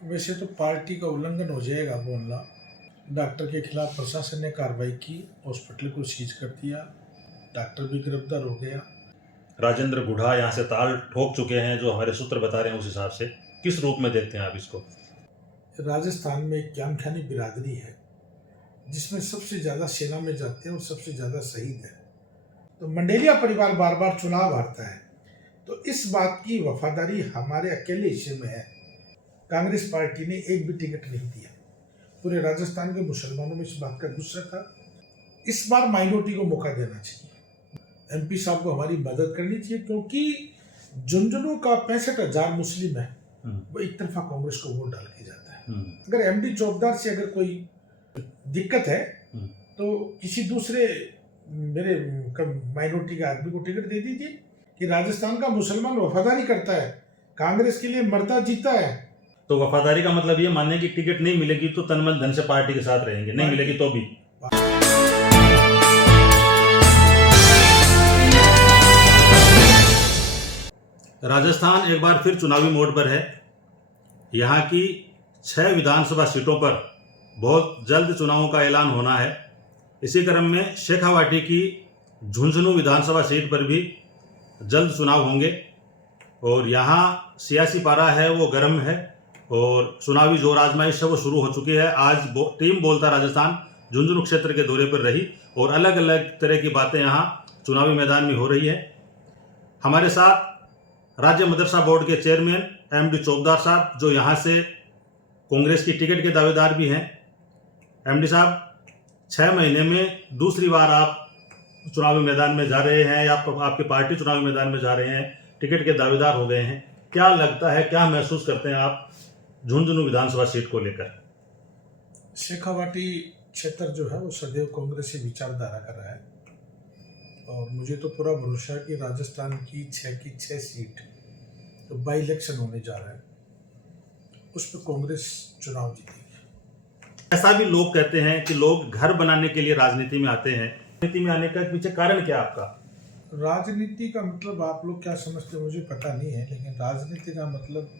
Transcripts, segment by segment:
वैसे तो पार्टी का उल्लंघन हो जाएगा बोलना। डॉक्टर के खिलाफ प्रशासन ने कार्रवाई की, हॉस्पिटल को सीज कर दिया, डॉक्टर भी गिरफ्तार हो गया। राजेंद्र गुढ़ा यहाँ से ताल ठोक चुके हैं, जो हमारे सूत्र बता रहे हैं उस हिसाब से। किस रूप में देखते हैं आप इसको? राजस्थान में एक क्याम बिरादरी है जिसमें सबसे ज़्यादा सेना में जाते हैं और सबसे ज़्यादा शहीद है। तो मंडेलिया परिवार बार बार चुनाव हारता है, तो इस बात की वफादारी हमारे अकेले हिस्से में है। कांग्रेस पार्टी ने एक भी टिकट नहीं दिया। पूरे राजस्थान के मुसलमानों में इस बात का गुस्सा था। इस बार माइनॉरिटी को मौका देना चाहिए। एमपी साहब को हमारी मदद करनी चाहिए, क्योंकि झुंझुनू का 65,000 मुस्लिम है, वो एक तरफा कांग्रेस को वोट डाल के जाता है। अगर एमडी चौबदार से अगर कोई दिक्कत है तो किसी दूसरे मेरे माइनॉरिटी के आदमी को टिकट दे दीजिए कि राजस्थान का मुसलमान वफादारी करता है, कांग्रेस के लिए मरता जीता है। तो वफादारी का मतलब ये मानने की टिकट नहीं मिलेगी तो तन मन धन से पार्टी के साथ रहेंगे, नहीं मिलेगी तो भी। राजस्थान एक बार फिर चुनावी मोड पर है। यहाँ की 6 विधानसभा सीटों पर बहुत जल्द चुनावों का ऐलान होना है। इसी क्रम में शेखावाटी की झुंझुनू विधानसभा सीट पर भी जल्द चुनाव होंगे और यहाँ सियासी पारा है वो गर्म है और चुनावी जोर आजमाइश है वो शुरू हो चुकी है। आज टीम बोलता राजस्थान झुंझुनू क्षेत्र के दौरे पर रही और अलग अलग तरह की बातें यहाँ चुनावी मैदान में हो रही है। हमारे साथ राज्य मदरसा बोर्ड के चेयरमैन एमडी चौबदार साहब, जो यहाँ से कांग्रेस की टिकट के दावेदार भी हैं। एमडी साहब, 6 महीने में दूसरी बार आप चुनावी मैदान में जा रहे हैं या आपकी पार्टी चुनावी मैदान में जा रहे हैं, टिकट के दावेदार हो गए हैं। क्या लगता है, क्या महसूस करते हैं आप झुंझुनू विधानसभा सीट को लेकर? शेखावाटी क्षेत्र जो है वो सदैव कांग्रेसी विचारधारा का रहा है और मुझे तो पूरा भरोसा है कि राजस्थान की 6 सीट तो बाई इलेक्शन होने जा रहा है, उस पर कांग्रेस चुनाव जीतेगी। ऐसा भी लोग कहते हैं कि लोग घर बनाने के लिए राजनीति में आते हैं। राजनीति में आने का पीछे कारण क्या आपका? राजनीति का मतलब आप लोग क्या समझते हैं मुझे पता नहीं है, लेकिन राजनीति का मतलब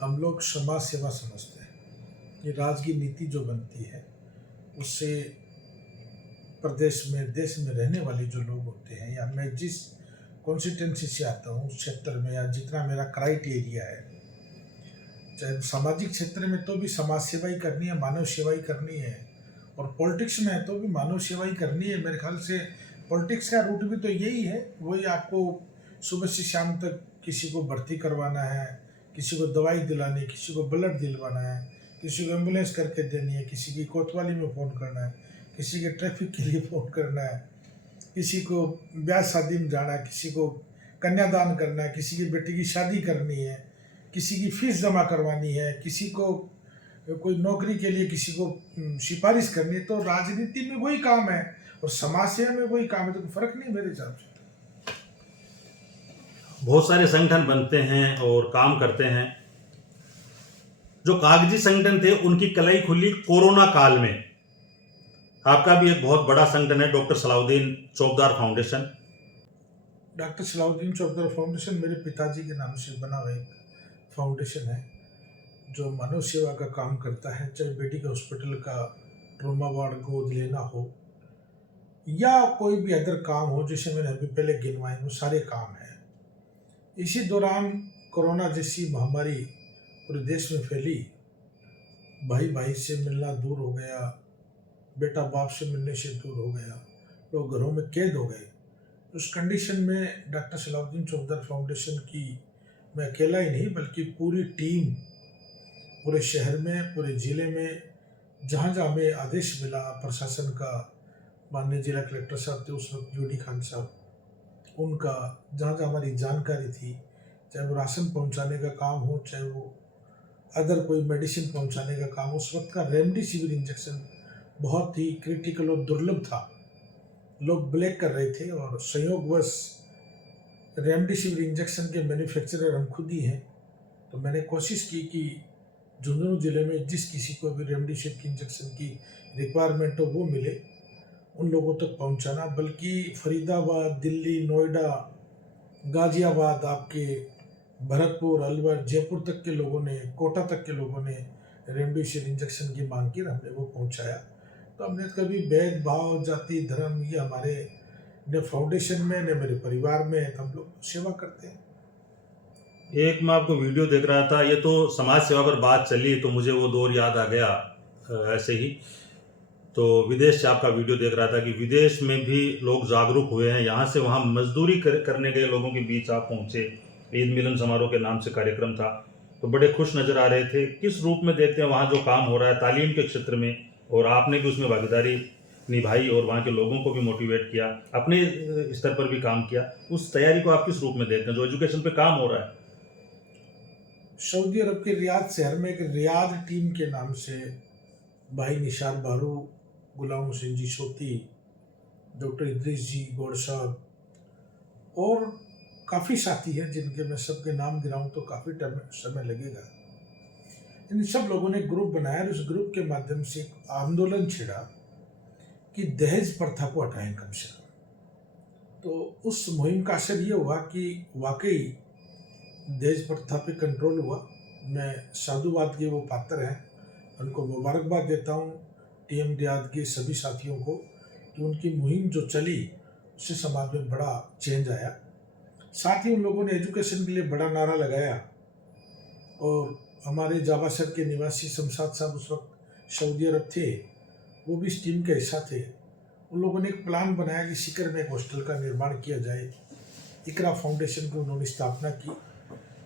हम लोग समाज सेवा समझते हैं। ये राज की नीति जो बनती है उससे प्रदेश में देश में रहने वाले जो लोग होते हैं, या मैं जिस कॉन्स्टिट्यूंसी से आता हूँ उस क्षेत्र में, या जितना मेरा क्राइटेरिया है, चाहे सामाजिक क्षेत्र में तो भी समाज सेवा ही करनी है, मानव सेवा ही करनी है, और पॉलिटिक्स में है तो भी मानव सेवा ही करनी है। मेरे ख्याल से पॉलिटिक्स का रूट भी तो यही है, वही आपको सुबह से शाम तक किसी को भर्ती करवाना है, किसी को दवाई दिलानी है, किसी को ब्लड दिलवाना है, किसी को एम्बुलेंस करके देनी है, किसी की कोतवाली में फ़ोन करना है, किसी के ट्रैफिक के लिए फ़ोन करना है, किसी को ब्याह शादी में जाना है, किसी को कन्यादान करना है, किसी की बेटी की शादी करनी है, किसी की फीस जमा करवानी है, किसी को कोई नौकरी के लिए किसी को सिफारिश करनी है। तो राजनीति में वही काम है और समाज सेवा में वही काम है, तो फर्क नहीं मेरे हिसाब से। बहुत सारे संगठन बनते हैं और काम करते हैं। जो कागजी संगठन थे उनकी कलई खुली कोरोना काल में। आपका भी एक बहुत बड़ा संगठन है, doctor Salauddin Chaubdar foundation. Doctor Salauddin Chaubdar foundation मेरे पिताजी के नाम से बना हुआ एक फाउंडेशन है जो मानव सेवा का काम करता है। चाहे बेटी के हॉस्पिटल का ट्रॉमा वार्ड गोद लेना हो या कोई भी अदर काम हो, जैसे मैंने अभी पहले गिनवाए, वो सारे काम हैं। इसी दौरान कोरोना जैसी महामारी पूरे देश में फैली, भाई भाई से मिलना दूर हो गया, बेटा बाप से मिलने से दूर हो गया, लोग घरों में कैद हो गए। उस कंडीशन में डॉक्टर सलाउद्दीन चौबदार फाउंडेशन की मैं अकेला ही नहीं बल्कि पूरी टीम पूरे शहर में, पूरे ज़िले में, जहाँ जहाँ हमें आदेश मिला प्रशासन का, माननीय जिला कलेक्टर साहब थे उस वक्त यूडी खान साहब, उनका, जहाँ जहाँ हमारी जानकारी थी, चाहे वो राशन पहुँचाने का काम हो, चाहे वो अदर कोई मेडिसिन पहुँचाने का काम, उस वक्त का रेमडेसिविर इंजेक्शन बहुत ही क्रिटिकल और दुर्लभ था, लोग ब्लैक कर रहे थे, और संयोगवश रेमडेसिविर इंजेक्शन के मैन्युफैक्चरर हम खुद ही हैं। तो मैंने कोशिश की कि झुंझुनू ज़िले में जिस किसी को भी रेमडेसिविर की इंजेक्शन की रिक्वायरमेंट हो वो मिले, उन लोगों तक पहुंचाना। बल्कि फरीदाबाद, दिल्ली, नोएडा, गाज़ियाबाद, आपके भरतपुर, अलवर, जयपुर तक के लोगों ने, कोटा तक के लोगों ने रेमडेसिविर इंजेक्शन की मांग की, हमने वो पहुंचाया। तो हमने कभी भेदभाव, जाति, धर्म, ये हमारे न फाउंडेशन में न मेरे परिवार में है, तो हम लोग सेवा करते हैं। एक मैं आपको वीडियो देख रहा था, ये तो समाज सेवा पर बात चली तो मुझे वो दौर याद आ गया। ऐसे ही तो विदेश से आपका वीडियो देख रहा था कि विदेश में भी लोग जागरूक हुए हैं, यहाँ से वहाँ मजदूरी करने गए लोगों के बीच आप पहुँचे, ईद मिलन समारोह के नाम से कार्यक्रम था, तो बड़े खुश नज़र आ रहे थे। किस रूप में देखते हैं वहाँ जो काम हो रहा है तालीम के क्षेत्र में, और आपने भी उसमें भागीदारी निभाई और वहाँ के लोगों को भी मोटिवेट किया, अपने स्तर पर भी काम किया, उस तैयारी को आप किस रूप में देखते हैं जो एजुकेशन पे काम हो रहा है? सऊदी अरब के रियाद शहर में एक रियाद टीम के नाम से भाई निशार बारू, गुलाम हुसैन जी सोती, डॉक्टर इद्रिस जी गौड़ साहब और काफ़ी साथी हैं जिनके मैं सबके नाम गिनाऊं तो काफ़ी समय लगेगा। इन सब लोगों ने ग्रुप बनाया और उस ग्रुप के माध्यम से एक आंदोलन छिड़ा कि दहेज प्रथा को हटाएं कम से कम। तो उस मुहिम का असर ये हुआ कि वाकई दहेज प्रथा पे कंट्रोल हुआ। मैं साधुवाद के वो पात्र हैं, उनको मुबारकबाद देता हूँ, टीएम रियाद के सभी साथियों को, कि उनकी मुहिम जो चली उससे समाज में बड़ा चेंज आया। साथ ही उन लोगों ने एजुकेशन के लिए बड़ा नारा लगाया और हमारे जाबासर के निवासी शमशाद साहब उस वक्त सऊदी अरब थे, वो भी इस टीम का हिस्सा थे। उन लोगों ने एक प्लान बनाया कि सीकर में एक हॉस्टल का निर्माण किया जाए। इकरा फाउंडेशन की उन्होंने स्थापना की।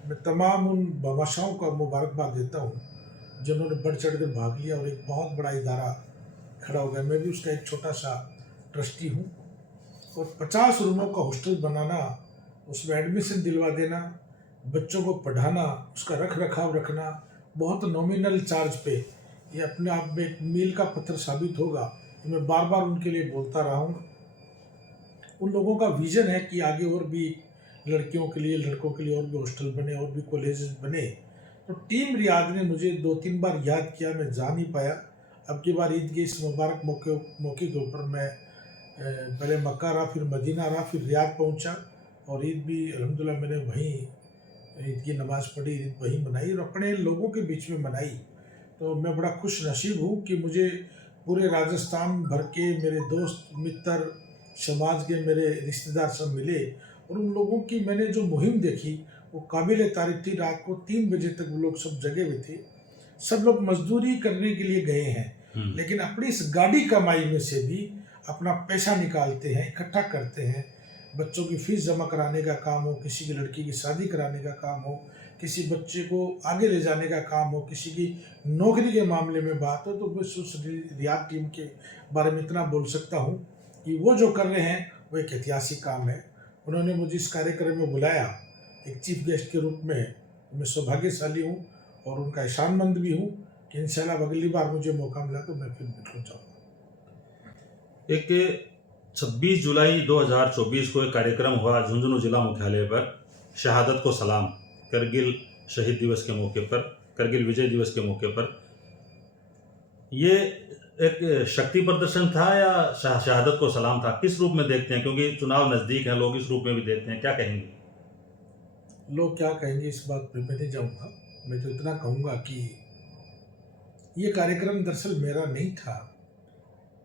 मैं तमाम उन भामाशाहों का मुबारकबाद देता हूँ जिन्होंने बढ़ चढ़ कर भाग लिया और एक बहुत बड़ा इदारा खड़ा हो गया। मैं भी उसका एक छोटा सा ट्रस्टी हूँ। और 50 रूमों का हॉस्टल बनाना, उसमें एडमिशन दिलवा देना, बच्चों को पढ़ाना, उसका रख रखाव रखना बहुत नॉमिनल चार्ज पे, ये अपने आप में एक मील का पत्थर साबित होगा। मैं बार बार उनके लिए बोलता रहा हूँ। उन लोगों का विजन है कि आगे और भी लड़कियों के लिए, लड़कों के लिए और भी हॉस्टल बने और भी कॉलेजेस बने। तो टीम रियाद ने मुझे 2-3 बार याद किया, मैं जा नहीं पाया। अब की बार ईद के इस मुबारक मौके के ऊपर मैं पहले मक्का रहा, फिर मदीना रहा, फिर रियाद पहुंचा और ईद भी अल्हम्दुलिल्लाह मैंने वहीं ईद की नमाज़ पढ़ी, ईद वहीं मनाई और अपने लोगों के बीच में मनाई। तो मैं बड़ा खुश नसीब हूँ कि मुझे पूरे राजस्थान भर के मेरे दोस्त मित्र, समाज के मेरे रिश्तेदार सब मिले और उन लोगों की मैंने जो मुहिम देखी वो काबिल तारीफ थी। रात को 3 बजे तक वो लोग सब जगे हुए थे। सब लोग मजदूरी करने के लिए गए हैं, लेकिन अपनी इस गाड़ी कमाई में से भी अपना पैसा निकालते हैं, इकट्ठा करते हैं। बच्चों की फीस जमा कराने का काम हो, किसी की लड़की की शादी कराने का काम हो, किसी बच्चे को आगे ले जाने का काम हो, किसी की नौकरी के मामले में बात हो, तो मैं उस रियाद टीम के बारे में इतना बोल सकता हूँ कि वो जो कर रहे हैं वो एक ऐतिहासिक काम है। उन्होंने मुझे इस कार्यक्रम में बुलाया एक चीफ गेस्ट के रूप में। मैं सौभाग्यशाली हूँ और उनका एहसानमंद भी हूँ कि इंशाल्लाह अगली बार मुझे मौका मिला तो मैं फिर बिल्कुल जाऊँगा। एक 26 जुलाई 2024 को एक कार्यक्रम हुआ झुंझुनू जिला मुख्यालय पर, शहादत को सलाम, करगिल शहीद दिवस के मौके पर, करगिल विजय दिवस के मौके पर। ये एक शक्ति प्रदर्शन था या शहादत को सलाम था? किस रूप में देखते हैं, क्योंकि चुनाव नज़दीक है, लोग इस रूप में भी देखते हैं, क्या कहेंगे? लोग क्या कहेंगे इस बात पे मैं नहीं जाऊँगा। मैं तो इतना कहूँगा कि ये कार्यक्रम दरअसल मेरा नहीं था।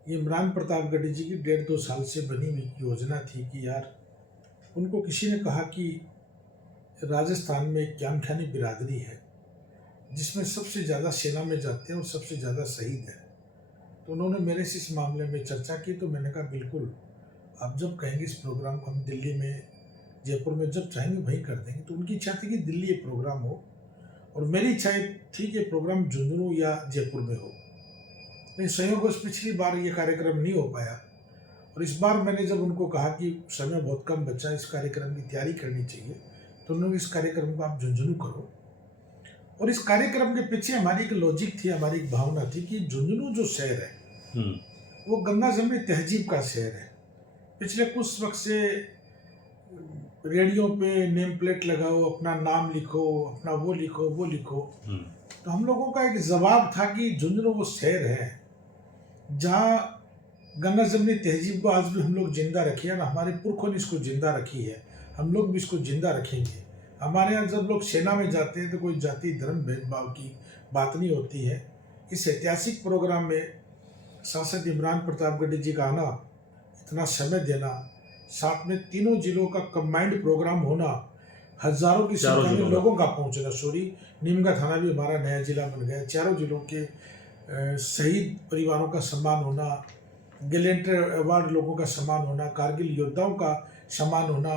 ये इमरान प्रतापगढ़ी जी की 1.5-2 साल से बनी हुई योजना थी कि यार, उनको किसी ने कहा कि राजस्थान में एक क्यामखानी बिरादरी है जिसमें सबसे ज़्यादा सेना में जाते हैं और सबसे ज़्यादा शहीद हैं। तो उन्होंने मेरे से इस मामले में चर्चा की। तो मैंने कहा बिल्कुल, आप जब कहेंगे इस प्रोग्राम को हम दिल्ली में, जयपुर में जब चाहेंगे वहीं कर देंगे। तो उनकी इच्छा थी कि दिल्ली ये प्रोग्राम हो और मेरी इच्छा थी कि प्रोग्राम झुंझुनू या जयपुर में हो। लेकिन संयोगवश पिछली बार ये कार्यक्रम नहीं हो पाया और इस बार मैंने जब उनको कहा कि समय बहुत कम बचा, इस कार्यक्रम की तैयारी करनी चाहिए, तो उन्होंने इस कार्यक्रम को आप झुंझुनू करो। और इस कार्यक्रम के पीछे हमारी एक लॉजिक थी, हमारी एक भावना थी कि झुंझुनू जो शहर है वो गंगा जमनी तहजीब का शहर है। पिछले कुछ वक्त से रेडियो पे नेम प्लेट लगाओ, अपना नाम लिखो, अपना वो लिखो वो लिखो। तो हम लोगों का एक जवाब था कि झुंझुनू वो शहर है जहाँ गंगा जमनी तहजीब को आज भी हम लोग जिंदा रखे हैं ना, हमारे पुरखों ने इसको जिंदा रखी है, हम लोग भी इसको जिंदा रखेंगे। हमारे यहाँ जब लोग सेना में जाते हैं तो कोई जाति धर्म भेदभाव की बात नहीं होती है। इस ऐतिहासिक प्रोग्राम में सांसद इमरान प्रतापगढ़ी जी का आना, इतना समय देना, साथ में तीनों जिलों का कंबाइंड प्रोग्राम होना, हजारों की संख्या में लोगों का पहुंचना। नीमका थाना भी हमारा नया जिला बन गया। चारों जिलों के शहीद परिवारों का सम्मान होना, गैलेंट्री अवार्ड लोगों का सम्मान होना, कारगिल योद्धाओं का सम्मान होना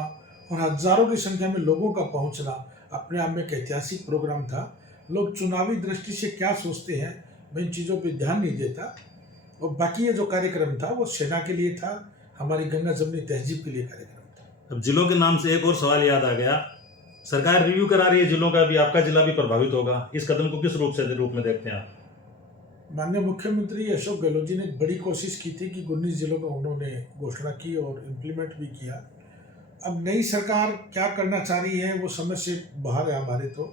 और हजारों की संख्या में लोगों का पहुंचना अपने आप में एक ऐतिहासिक प्रोग्राम था। लोग चुनावी दृष्टि से क्या सोचते हैं, मैं इन चीज़ों पे ध्यान नहीं देता। और बाकी ये जो कार्यक्रम था वो सेना के लिए था, हमारी गंगा जमनी तहजीब के लिए कार्यक्रम था। अब जिलों के नाम से एक और सवाल याद आ गया। सरकार रिव्यू करा रही है जिलों का, भी आपका जिला भी प्रभावित होगा। इस कदम को किस रूप में देखते हैं आप? माननीय मुख्यमंत्री अशोक गहलोत जी ने बड़ी कोशिश की थी कि 19 जिलों में उन्होंने घोषणा की और इम्प्लीमेंट भी किया। अब नई सरकार क्या करना चाह रही है वो समझ से बाहर है हमारे तो,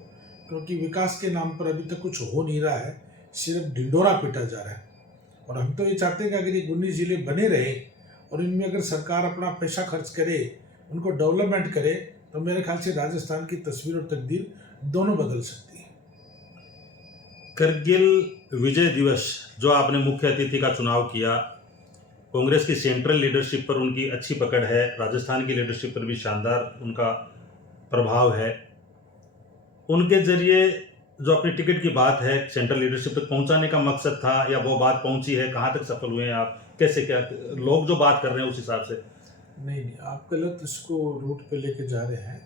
क्योंकि विकास के नाम पर अभी तक कुछ हो नहीं रहा है, सिर्फ ढिंडोरा पीटा जा रहा है। और हम तो ये चाहते हैं कि अगर ये 19 जिले बने रहे और इनमें अगर सरकार अपना पैसा खर्च करे, उनको डेवलपमेंट करे, तो मेरे ख्याल से राजस्थान की तस्वीर और तकदीर दोनों बदल सकती है। करगिल विजय दिवस जो आपने मुख्य अतिथि का चुनाव किया, कांग्रेस की सेंट्रल लीडरशिप पर उनकी अच्छी पकड़ है, राजस्थान की लीडरशिप पर भी शानदार उनका प्रभाव है। उनके जरिए जो अपनी टिकट की बात है सेंट्रल लीडरशिप तक पहुंचाने का मकसद था, या वो बात पहुंची है? कहाँ तक सफल हुए हैं आप? कैसे, क्या लोग जो बात कर रहे हैं उस हिसाब से? नहीं, आप गलत इसको रूट पे लेके जा रहे हैं।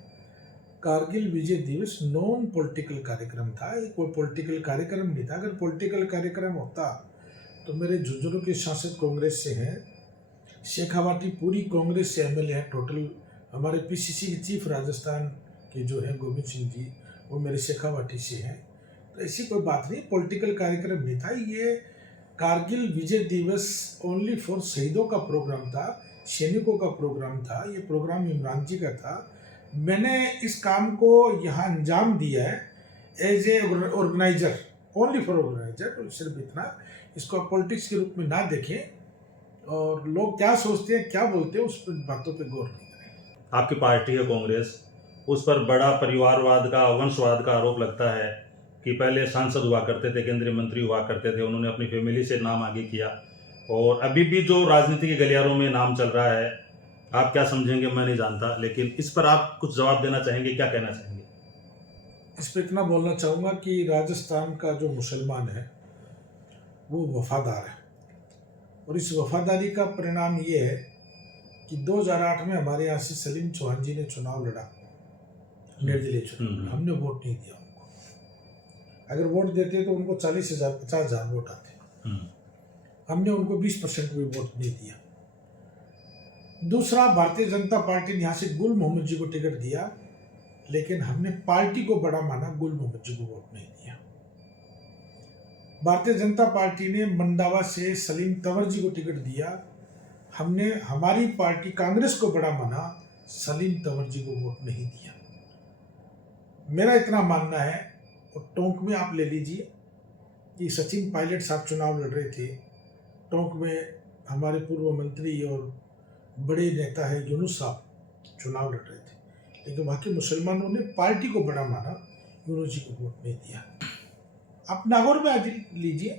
कारगिल विजय दिवस नॉन पॉलिटिकल कार्यक्रम था, ये कोई पॉलिटिकल कार्यक्रम नहीं था। अगर पॉलिटिकल कार्यक्रम होता तो मेरे झुंझुनू के सांसद कांग्रेस से हैं, शेखावाटी पूरी कांग्रेस से एमएलए हैं टोटल। हमारे पीसीसी के चीफ राजस्थान के जो हैं गोविंद सिंह जी, वो मेरे शेखावाटी से हैं। तो ऐसी कोई बात नहीं, पॉलिटिकल कार्यक्रम नहीं था। ये कारगिल विजय दिवस ओनली फॉर शहीदों का प्रोग्राम था, सैनिकों का प्रोग्राम था। ये प्रोग्राम इमरान जी का था। मैंने इस काम को यहाँ अंजाम दिया है as a organiser, only for organiser. सिर्फ इतना, इसको आप पॉलिटिक्स के रूप में ना देखें और लोग क्या सोचते हैं क्या बोलते हैं उस पर बातों पे गौर नहीं करें। आपकी पार्टी है कांग्रेस, उस पर बड़ा परिवारवाद का, वंशवाद का आरोप लगता है कि पहले सांसद हुआ करते थे, केंद्रीय मंत्री हुआ करते थे, उन्होंने अपनी फैमिली से नाम आगे किया, और अभी भी जो राजनीति के गलियारों में नाम चल रहा है, आप क्या समझेंगे मैं नहीं जानता, लेकिन इस पर आप कुछ जवाब देना चाहेंगे, क्या कहना चाहेंगे? इस पर इतना बोलना चाहूँगा कि राजस्थान का जो मुसलमान है वो वफादार है, और इस वफादारी का परिणाम ये है कि 2008 में हमारे यहाँ से सलीम चौहान जी ने चुनाव लड़ा, निर्दलीय चुनाव। हमने वोट नहीं दिया उनको। अगर वोट देते तो उनको 40,000 50,000 वोट आते। हमने उनको 20% भी वोट नहीं दिया। दूसरा, भारतीय जनता पार्टी ने यहाँ से गुल मोहम्मद जी को टिकट दिया, लेकिन हमने पार्टी को बड़ा माना, गुल मोहम्मद जी को वोट नहीं दिया। भारतीय जनता पार्टी ने मंडावा से सलीम तंवर जी को टिकट दिया, हमने हमारी पार्टी कांग्रेस को बड़ा माना, सलीम तंवर जी को वोट नहीं दिया। मेरा इतना मानना है, और टोंक में आप ले लीजिए कि सचिन पायलट साहब चुनाव लड़ रहे थे, टोंक में हमारे पूर्व मंत्री और बड़े नेता है यूनुस साहब चुनाव लड़ रहे थे, लेकिन वहाँ के मुसलमानों ने पार्टी को बड़ा माना, यूनुस जी को वोट नहीं दिया। आप नागौर में आज लीजिए,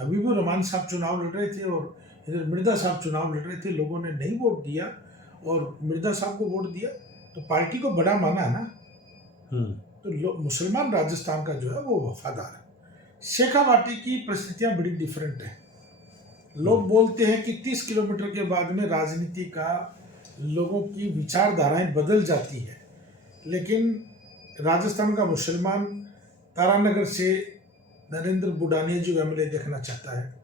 हबीबुर रहमान साहब चुनाव लड़ रहे थे और इधर मिर्जा साहब चुनाव लड़ रहे थे, लोगों ने नहीं वोट दिया और मिर्जा साहब को वोट दिया, तो पार्टी को बड़ा माना है ना। तो मुसलमान राजस्थान का जो है वो वफादार है। शेखावाटी की परिस्थितियां बड़ी डिफरेंट है। लोग बोलते हैं कि 30 किलोमीटर के बाद में राजनीति का लोगों की विचारधाराएं बदल जाती है, लेकिन राजस्थान का मुसलमान तारानगर से नरेंद्र बुडानिया जी को एमएलए देखना चाहता है,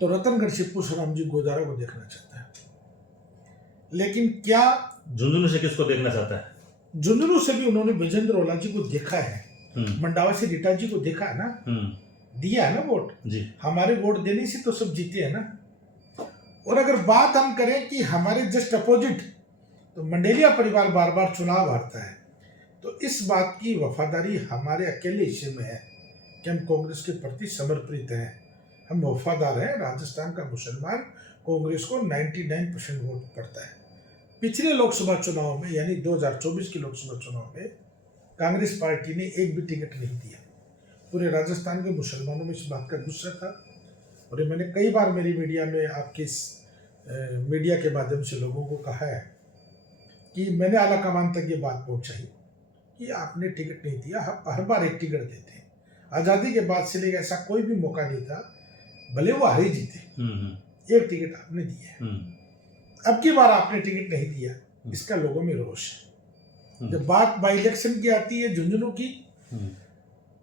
तो रतनगढ़ से पुष्पराम जी गोदारा को देखना चाहता है। लेकिन क्या झुंझुनू से किसको देखना चाहता है? झुंझुनू से भी उन्होंने विजेंद्र ओला जी को देखा है, मंडावा से रीटा जी को देखा है ना, दिया है ना वोट जी। हमारे वोट देने से तो सब जीते हैं ना। और अगर बात हम करें कि हमारे जस्ट अपोजिट, तो मंडेलिया परिवार बार बार चुनाव हारता है, तो इस बात की वफादारी हमारे अकेले हिस्से में है कि हम कांग्रेस के प्रति समर्पित हैं, हम वफादार हैं। राजस्थान का मुसलमान कांग्रेस को 99% वोट पड़ता है। पिछले लोकसभा चुनाव में यानी 2024 के लोकसभा चुनाव में कांग्रेस पार्टी ने एक भी टिकट नहीं दिया। पूरे राजस्थान के मुसलमानों में इस बात का गुस्सा था और ये मैंने कई बार मेरी मीडिया में आपके मीडिया के माध्यम से लोगों को कहा है कि मैंने आला कमान तक ये बात पहुंचाई कि आपने टिकट नहीं दिया। हर बार एक टिकट देते हैं। आज़ादी के बाद से लेकर ऐसा कोई भी मौका नहीं था, भले वो हारे जीते, एक टिकट आपने दिया है। अब की बार आपने टिकट नहीं दिया, इसका लोगों में रोष है। जब बात बाई इलेक्शन की आती है झुंझुनू की,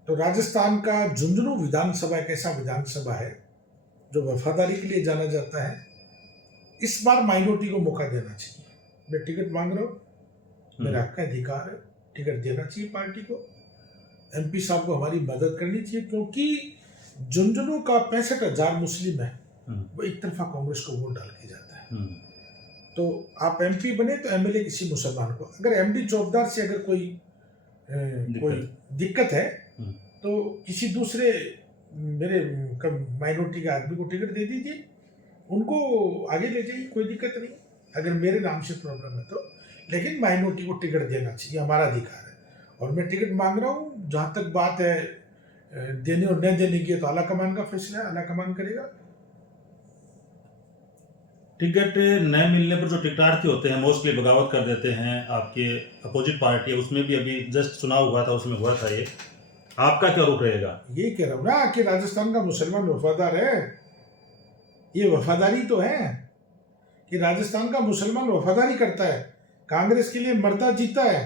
तो राजस्थान का झुंझुनू विधानसभा एक ऐसा विधानसभा है जो वफादारी के लिए जाना जाता है। इस बार माइनॉरिटी को मौका देना चाहिए। मैं टिकट मांग रहा हूँ, मेरा हक का अधिकार है, टिकट देना चाहिए पार्टी को। एमपी साहब को हमारी मदद करनी चाहिए, क्योंकि झुंझुनू का 65,000 मुस्लिम है, वो एक तरफा कांग्रेस को वोट डाल के जाता है। तो आप एमपी बने तो एमएलए किसी मुसलमान को, अगर एमडी चौकीदार से अगर कोई दिक्कत है तो किसी दूसरे मेरे माइनॉरिटी के आदमी को टिकट दे दीजिए, उनको आगे ले जाइए, कोई दिक्कत नहीं अगर मेरे नाम से प्रॉब्लम है तो। लेकिन माइनॉरिटी को टिकट देना चाहिए, हमारा अधिकार है। और मैं टिकट मांग रहा हूँ। जहाँ तक बात है देने और न देने की, तो आला कमान का फैसला है, आला कमान करेगा। टिकट न मिलने पर जो टिकटार्थी होते हैं मोस्टली बगावत कर देते हैं। आपके अपोजिट पार्टी है, उसमें भी अभी जस्ट चुनाव हुआ था, उसमें हुआ था ये। आपका क्या रुख रहेगा? ये कह रहा हूँ ना कि राजस्थान का मुसलमान वफादार है। ये वफादारी तो है कि राजस्थान का मुसलमान वफादारी करता है, कांग्रेस के लिए मरता जीता है।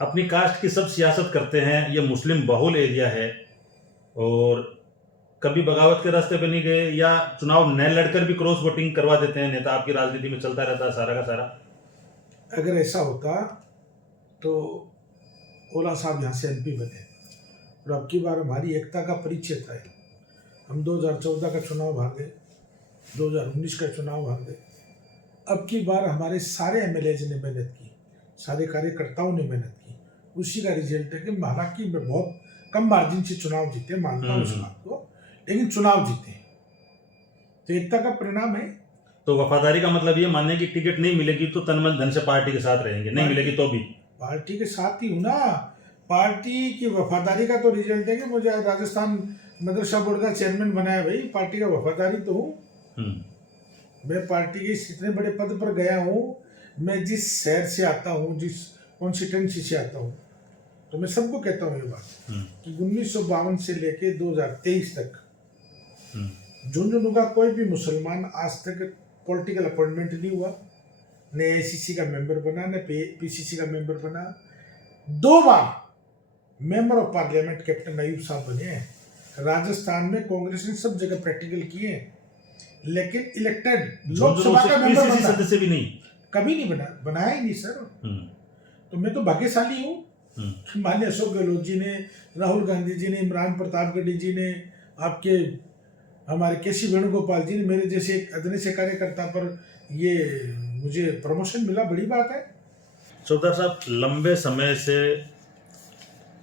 अपनी कास्ट की सब सियासत करते हैं, ये मुस्लिम बहुल एरिया है, और कभी बगावत के रास्ते पे नहीं गए या चुनाव न लड़कर भी क्रॉस वोटिंग करवा देते हैं नेता। आपकी राजनीति में चलता रहता है सारा का सारा। अगर ऐसा होता तो ओला साहब यहाँ से एमपी बने, और अब की बार हमारी एकता का परिचय था। हम 2014 का चुनाव हार गए, 2019 का चुनाव हार गए। अब की बार हमारे सारे एमएलए ने मेहनत की, सारे कार्यकर्ताओं ने मेहनत की, उसी का रिजल्ट है कि हालांकि मैं बहुत कम मार्जिन से चुनाव जीते, मानता हूँ उस बात को, लेकिन चुनाव जीते, तो एकता का परिणाम है। तो वफादारी का मतलब ये मानने की टिकट नहीं मिलेगी तो तन मन धन से पार्टी के साथ रहेंगे, नहीं मिलेगी तो भी पार्टी के साथ ही हूँ ना। पार्टी की वफादारी का तो रिजल्ट है कि मुझे राजस्थान मदरसा बोर्ड का चेयरमैन बनाया। भाई पार्टी का वफादारी तो हूँ। मैं पार्टी के इतने बड़े पद पर गया हूँ। मैं जिस शहर से आता हूँ, जिस कॉन्स्टिट्यूंसी से आता हूँ, तो मैं सबको कहता हूँ ये बात कि 1952 से लेके 2023 तक झुंझुनू का कोई भी मुसलमान आज तक पॉलिटिकल अपॉइंटमेंट नहीं हुआ, न एसीसी का मेंबर बना, न पीसीसी का मेंबर बना। 2 बार member of parliament captain Ayub साहब बने हैं। राजस्थान में कांग्रेस ने सब जगह प्रैक्टिकल किए हैं, लेकिन इलेक्टेड लोकसभा का मेंबर बना सदस्य भी नहीं, कभी नहीं बनाया ही नहीं सर। तो मैं तो भाग्यशाली हूँ। माननीय अशोक गहलोत जी ने, राहुल गांधी जी ने, इमरान प्रतापगढ़ी जी ने, आपके हमारे केसी वेणुगोपाल जी ने, मेरे जैसे एक अदने से कार्यकर्ता पर ये मुझे प्रमोशन मिला, बड़ी बात है। चौधरी साहब, लंबे समय से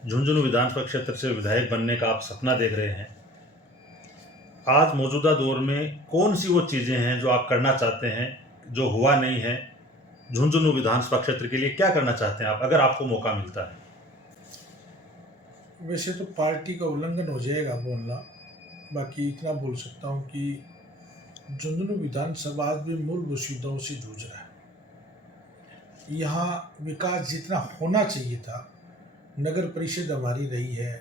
झुंझुनू विधानसभा क्षेत्र से विधायक बनने का आप सपना देख रहे हैं। आज मौजूदा दौर में कौन सी वो चीज़ें हैं जो आप करना चाहते हैं जो हुआ नहीं है? झुंझुनू विधानसभा क्षेत्र के लिए क्या करना चाहते हैं आप, अगर आपको मौका मिलता है? वैसे तो पार्टी का उल्लंघन हो जाएगा बोलना, बाकी इतना बोल सकता हूँ कि झुंझुनू विधानसभा आज भी मूलभूत सुविधाओं से जूझ रहा है। यहाँ विकास जितना होना चाहिए था, नगर परिषद हमारी रही है,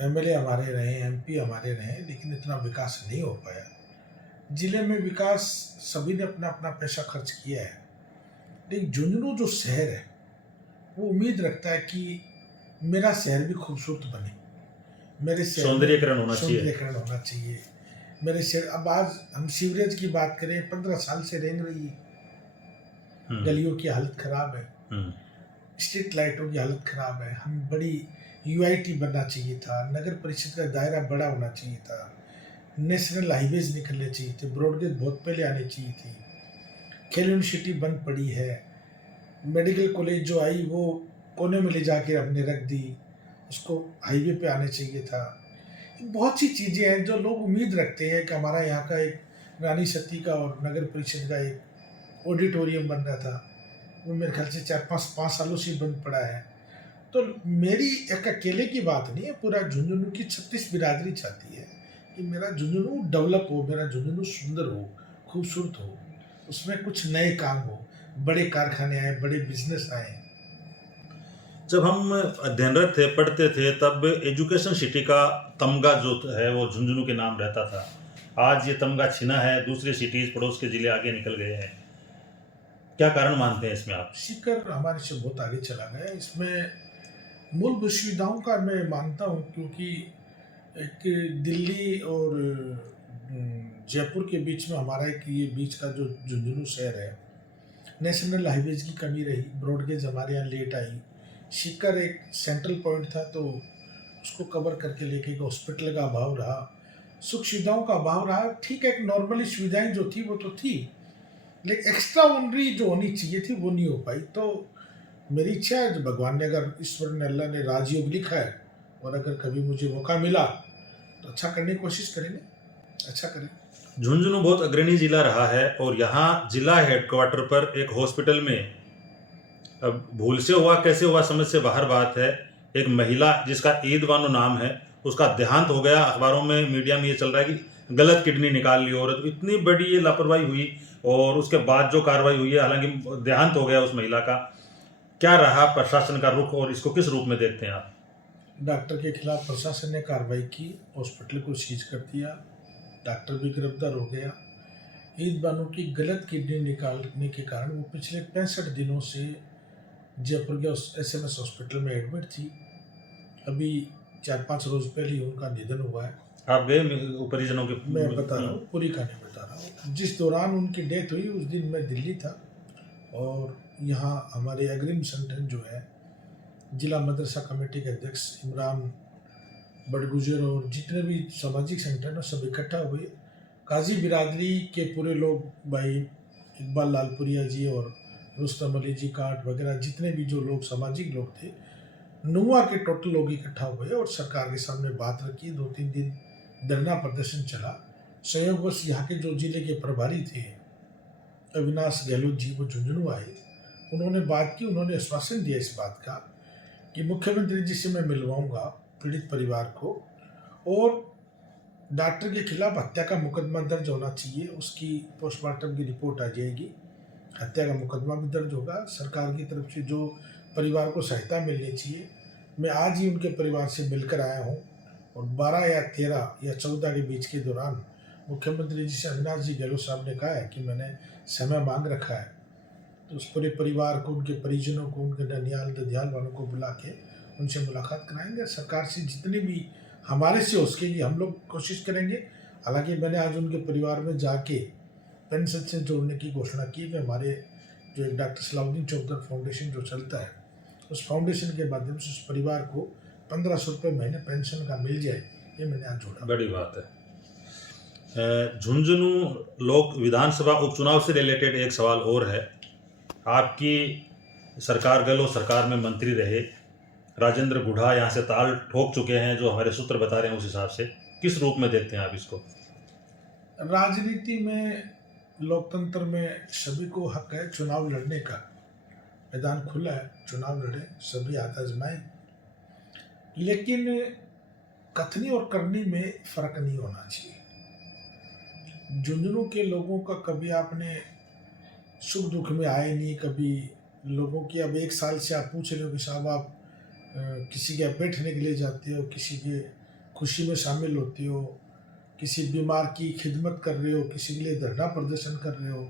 एमएलए हमारे रहे, एमपी हमारे रहे, लेकिन इतना विकास नहीं हो पाया। जिले में विकास सभी ने अपना अपना पैसा खर्च किया है, लेकिन झुंझुनू जो शहर है वो उम्मीद रखता है कि मेरा शहर भी खूबसूरत बने, मेरे शहर सौंदर्यीकरण होना चाहिए मेरे शहर। अब आज हम सीवरेज की बात करें, 15 साल से रेंग रही है, गलियों की हालत खराब है, स्ट्रीट लाइटों की हालत खराब है। हम बड़ी यूआईटी बनना चाहिए था, नगर परिषद का दायरा बड़ा होना चाहिए था, नेशनल हाईवेज निकलने चाहिए थे, ब्रॉडगेज बहुत पहले आने चाहिए थी। खेल यूनिवर्सिटी बंद पड़ी है, मेडिकल कॉलेज जो आई वो कोने में ले जाके हमने रख दी, उसको हाईवे पे आने चाहिए था। बहुत सी चीज़ें हैं जो लोग उम्मीद रखते हैं कि हमारा यहाँ का एक रानी सती का और नगर परिषद का एक ऑडिटोरियम बन रहा था, वो मेरे ख्याल से 4-5 सालों से बंद पड़ा है। तो मेरी एक अकेले की बात नहीं है, पूरा झुंझुनू की 36 बिरादरी चाहती है कि मेरा झुंझुनू डेवलप हो, मेरा झुंझुनू सुंदर हो, खूबसूरत हो, उसमें कुछ नए काम हो, बड़े कारखाने आए, बड़े बिजनेस आए। जब हम अध्ययनरत थे, पढ़ते थे, तब एजुकेशन सिटी का तमगा जो है वो झुंझुनू के नाम रहता था। आज ये तमगा छिना है, दूसरे सिटीज पड़ोस के जिले आगे निकल गए हैं। क्या कारण मानते हैं इसमें आप? सीकर हमारे से बहुत आगे चला गया। इसमें मूल विश्वविद्यालयों का मैं मानता हूँ, क्योंकि एक दिल्ली और जयपुर के बीच में हमारा एक ये बीच का जो झुंझुनू शहर है, नेशनल हाईवेज की कमी रही, ब्रॉडगेज हमारे यहाँ लेट आई। सीकर एक सेंट्रल पॉइंट था, तो उसको कवर करके लेके हॉस्पिटल का अभाव रहा, सुख सुविधाओं का अभाव रहा। ठीक है, एक नॉर्मली सुविधाएं जो थी वो तो थी, लेकिन एक्स्ट्रा ऑर्डिनरी जो होनी चाहिए थी वो नहीं हो पाई। तो मेरी इच्छा है, जो भगवान ने, अगर ईश्वर ने, अल्लाह ने राजयोग लिखा है, और अगर कभी मुझे मौका मिला तो अच्छा करने की कोशिश करेंगे, अच्छा करें। झुंझुनू बहुत अग्रणी जिला रहा है और यहाँ जिला हेडक्वार्टर पर एक हॉस्पिटल में, अब भूल से हुआ कैसे हुआ समझ से बाहर बात है, एक महिला जिसका ईद बानो नाम है, उसका देहांत हो गया। अखबारों में, मीडिया में ये चल रहा है कि गलत किडनी निकाल ली, और इतनी बड़ी ये लापरवाही हुई, और उसके बाद जो कार्रवाई हुई है, हालांकि देहांत हो गया उस महिला का। क्या रहा प्रशासन का रुख और इसको किस रूप में देखते हैं आप? डॉक्टर के खिलाफ प्रशासन ने कार्रवाई की, हॉस्पिटल को सीज कर दिया, डॉक्टर भी गिरफ्तार हो गया। ईद बानो की गलत किडनी निकालने के कारण वो पिछले 65 दिनों से जयपुर के SMS हॉस्पिटल में एडमिट थी। अभी 4-5 रोज पहले ही उनका निधन हुआ है। आप गए परिजनों के? मैं बता रहा हूँ, पूरी कहानी बता रहा हूँ। जिस दौरान उनकी डेथ हुई उस दिन मैं दिल्ली था, और यहाँ हमारे अग्रिम संगठन जो है, जिला मदरसा कमेटी के अध्यक्ष इमरान बड़गुजर और जितने भी सामाजिक संगठन हैं सब इकट्ठा हुए। काजी बिरादरी के पूरे लोग, भाई इकबाल लालपुरिया जी और रुस्तम अली जी काट वगैरह, जितने भी जो लोग सामाजिक लोग थे, नुआ के टोटल लोग इकट्ठा हुए और सरकार के सामने बात रखी। 2-3 दिन धरना प्रदर्शन चला। संयोगवश यहाँ के जो जिले के प्रभारी थे अविनाश गहलोत जी, वो झुंझुनू आए, उन्होंने बात की, उन्होंने आश्वासन दिया इस बात का कि मुख्यमंत्री जी से मैं मिलवाऊंगा पीड़ित परिवार को, और डॉक्टर के खिलाफ हत्या का मुकदमा दर्ज होना चाहिए, उसकी पोस्टमार्टम की रिपोर्ट आ जाएगी, हत्या का मुकदमा भी दर्ज होगा, सरकार की तरफ से जो परिवार को सहायता मिलनी चाहिए। मैं आज ही उनके परिवार से मिलकर आया हूँ, और 12 या 13 या 14 के बीच के दौरान मुख्यमंत्री जी से अविनाश जी गहलोत साहब ने कहा है कि मैंने समय मांग रखा है, तो उस पूरे परिवार को, उनके परिजनों को, उनके ननियाल ददियाल वालों को बुला के उनसे मुलाकात कराएंगे। सरकार से जितनी भी हमारे से हो सकेगी हम लोग कोशिश करेंगे। हालांकि मैंने आज उनके परिवार में जाके पेंशन से जोड़ने की घोषणा की कि हमारे जो एक डॉक्टर सलाउद्दीन चौधरी फाउंडेशन जो चलता है, उस फाउंडेशन के माध्यम से उस परिवार को 1500 रुपये महीने पेंशन का मिल जाए, ये मैंने आज जोड़ा। बड़ी बात है। झुंझुनू लोक विधानसभा उपचुनाव से रिलेटेड एक सवाल और है। आपकी सरकार, गहलोत सरकार में मंत्री रहे, राजेंद्र गुढ़ा यहाँ से ताल ठोक चुके हैं, जो हमारे सूत्र बता रहे हैं उस हिसाब से किस रूप में देखते हैं आप इसको? राजनीति में, लोकतंत्र में सभी को हक है चुनाव लड़ने का, मैदान खुला है, चुनाव लड़े, सभी हाथ आजमाएं, लेकिन कथनी और करनी में फर्क नहीं होना चाहिए। झुंझुनू के लोगों का कभी आपने सुख दुख में आए नहीं, कभी लोगों की, अब 1 साल से आप पूछ रहे हो कि साहब आप किसी के बैठने के लिए जाते हो, किसी के खुशी में शामिल होते हो, किसी बीमार की खिदमत कर रहे हो, किसी के लिए धरना प्रदर्शन कर रहे हो,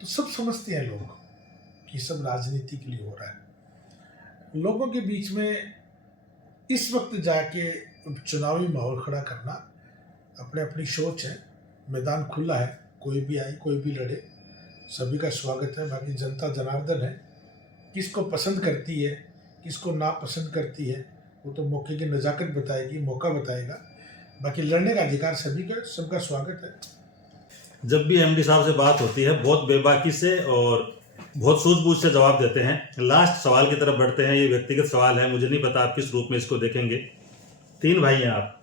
तो सब समझते हैं लोग कि सब राजनीति के लिए हो रहा है। लोगों के बीच में इस वक्त जाके चुनावी माहौल खड़ा करना अपने अपनी सोच है, मैदान खुला है, कोई भी आए, कोई भी लड़े, सभी का स्वागत है। बाकी जनता जनार्दन है, किसको पसंद करती है, किसको नापसंद करती है, वो तो मौके की नज़ाकत बताएगी, मौका बताएगा। बाकी लड़ने का अधिकार सभी का, सबका स्वागत है। जब भी MD साहब से बात होती है, बहुत बेबाकी से और बहुत सूझबूझ से जवाब देते हैं। लास्ट सवाल की तरफ बढ़ते हैं। ये व्यक्तिगत सवाल है, मुझे नहीं पता आप किस रूप में इसको देखेंगे। 3 भाई हैं आप,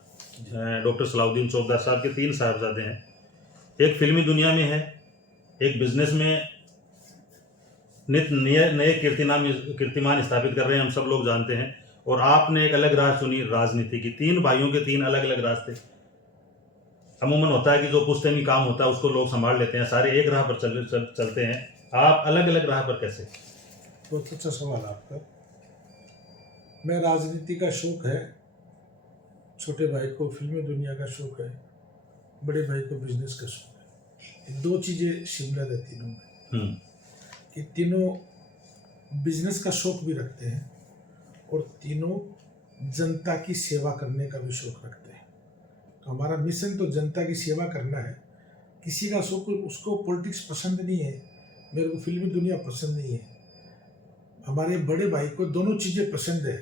डॉक्टर सलाउद्दीन चौधरी साहब के 3 साहबजादे हैं। एक फिल्मी दुनिया में है, एक बिजनेस में नित नए कीर्तिमान स्थापित कर रहे हैं, हम सब लोग जानते हैं। और आपने एक अलग राह चुनी राजनीति की। 3 भाइयों के 3 अलग अलग रास्ते। अमूमन होता है कि जो पुश्तैनी काम होता है उसको लोग संभाल लेते हैं, सारे एक राह पर चलते हैं, आप अलग अलग राह पर कैसे? बहुत अच्छा सवाल आपका। मैं राजनीति का शौक है, छोटे भाई को फिल्मी दुनिया का शौक है, बड़े भाई को बिजनेस का शौक है। ये 2 चीज़ें सिमिलर है तीनों में कि तीनों बिजनेस का शौक भी रखते हैं और तीनों जनता की सेवा करने का भी शौक रखते हैं। तो हमारा मिशन तो जनता की सेवा करना है। किसी का शौक, उसको पॉलिटिक्स पसंद नहीं है, मेरे को फिल्मी दुनिया पसंद नहीं है। हमारे बड़े भाई को दोनों चीज़ें पसंद है,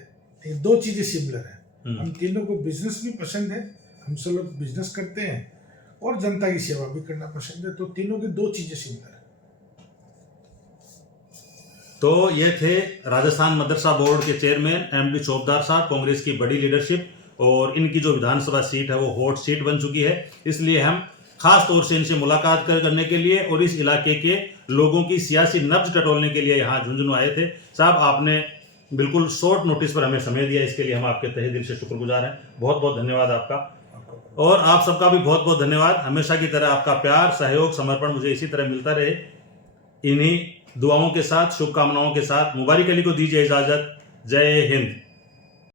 ये 2 चीज़ें सिमिलर है। हम तीनों को बिजनेस भी पसंद है, हम सब लोग बिजनेस करते हैं और जनता की सेवा भी करना पसंद है, तो तीनों की 2 चीज़ें सिमिलर है। तो ये थे राजस्थान मदरसा बोर्ड के चेयरमैन एमडी चौबदार साहब, कांग्रेस की बड़ी लीडरशिप, और इनकी जो विधानसभा सीट है वो हॉट सीट बन चुकी है। इसलिए हम खास तौर से इनसे मुलाकात करने के लिए और इस इलाके के लोगों की सियासी नब्ज टटोलने के लिए यहाँ झुंझुनू आए थे। साहब, आपने बिल्कुल शॉर्ट नोटिस पर हमें समय दिया, इसके लिए हम आपके तहे दिल से शुक्रगुजार हैं। बहुत बहुत धन्यवाद आपका, और आप सबका भी बहुत बहुत धन्यवाद। हमेशा की तरह आपका प्यार, सहयोग, समर्पण मुझे इसी तरह मिलता रहे। इन्हीं दुआओं के साथ, शुभकामनाओं के साथ मुबारक अली को दीजिए इजाज़त। जय हिंद।